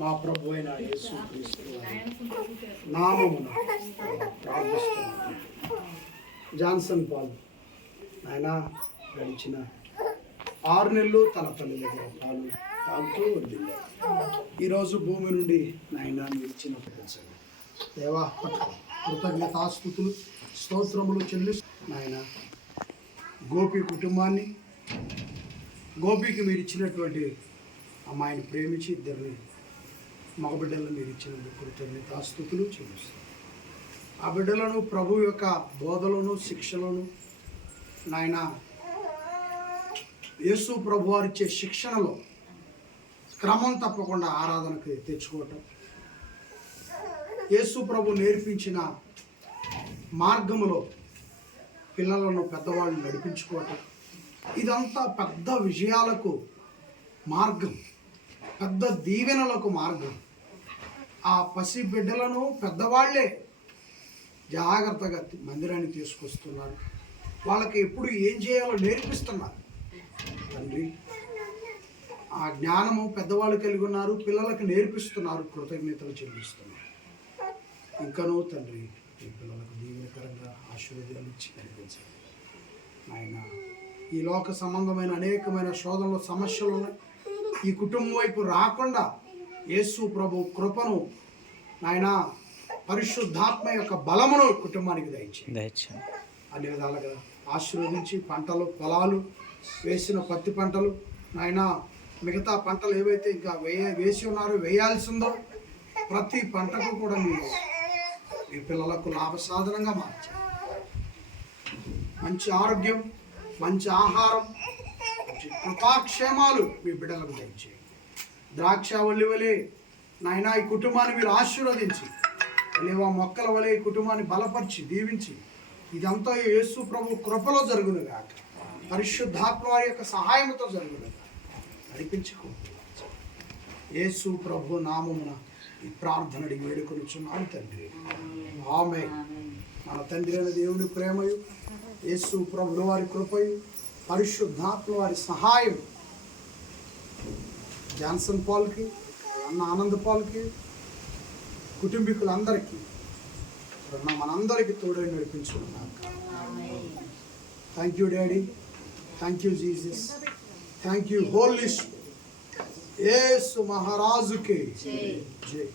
మా ప్రభు అయిన యేసుక్రీస్తు నామమున ప్రార్థిస్తున్నాను. జాన్సన్ పాల్ ఆయన గడిచిన 6 నెలలు తన తల్లి దగ్గర పాలు తాగుతూ వదిలేరు. ఈరోజు భూమి నుండి నాయన నిలిచిన దేవా కృతజ్ఞతాస్తుతులు స్తోత్రములు చెల్లిస్తూ నాయన గోపి కుటుంబాన్ని, గోపికి మీరు ఇచ్చినటువంటి అమ్మాయిని ప్రేమించి 2 మగబిడ్డలను మీరు ఇచ్చినందుకు కృతజ్ఞతాస్తుతులు చెల్లిస్తాను. ఆ బిడ్డలను ప్రభు యొక్క బోధలను శిక్షలను నాయన యేసు ప్రభు వారిచ్చే శిక్షణలో క్రమం తప్పకుండా ఆరాధనకు తెచ్చుకోవటం, యేసు ప్రభు నేర్పించిన మార్గములో పిల్లలను పెద్దవాళ్ళు నడిపించుకోవటం, ఇదంతా పెద్ద విజయాలకు మార్గం, పెద్ద దీవెనలకు మార్గం. ఆ పసి బిడ్డలను పెద్దవాళ్లే జాగ్రత్తగా మందిరానికి తీసుకొస్తున్నారు. వాళ్ళకి ఎప్పుడు ఏం చేయాలో నేర్పిస్తున్నారు. తండ్రి ఆ జ్ఞానము పెద్దవాళ్ళు కలిగి ఉన్నారు, పిల్లలకు నేర్పిస్తున్నారు. కృతజ్ఞతలు చెల్లిస్తున్నారు. ఇంకనూ తండ్రి ఈ పిల్లలకు దీవెనకరంగా ఆశీర్వాదాలు ఇచ్చి నడిపించండి. ఆయన ఈ లోక సంబంధమైన అనేకమైన శోధనలు సమస్యలు ఉన్నాయి. ఈ కుటుంబం వైపు రాకుండా యేసు ప్రభు కృపను నాయన పరిశుద్ధాత్మ యొక్క బలమును కుటుంబానికి దయచేయండి. అన్ని విధాలుగా ఆశీర్వదించి పంటలు, పొలాలు, వేసిన పత్తి పంటలు నాయన మిగతా పంటలు ఏవైతే ఇంకా వేసి ఉన్నారో, వేయాల్సిందో ప్రతి పంటకు కూడా మీరు మీ పిల్లలకు లాభసాధనంగా మార్చారు. మంచి ఆరోగ్యం, మంచి ఆహారం, కృపాక్షేమాలు మీ బిడ్డలకు దయచేయండి. ద్రాక్షవల్లి వలె నాయన ఈ కుటుంబాన్ని మీరు ఆశీర్వదించి, లేవా మొక్కల వలె ఈ కుటుంబాన్ని బలపరిచి దీవించి, ఇదంతా యేసు ప్రభు కృపలో జరుగును గాక, పరిశుద్ధాత్మ వారి యొక్క సహాయంతో జరుగును గాక. నడిపించుకుంటున్నాను యేసు ప్రభు నామమున ఈ ప్రార్థన అడిగి వేడుకొనుచున్నాను తండ్రి, ఆమేన్. మన తండ్రి అయిన దేవుని ప్రేమయు, యేసు ప్రభుల వారి కృపయు, పరిశుద్ధాత్మ వారి సహాయం జాన్సన్ పాల్కి, అన్న ఆనంద్ పాల్కి, కుటుంబీకులందరికీ మనందరికీ తోడై నడిపించుకున్నాం. Thank you daddy, thank you Jesus, thank you Holy Spirit. Yesu మహారాజుకి జై.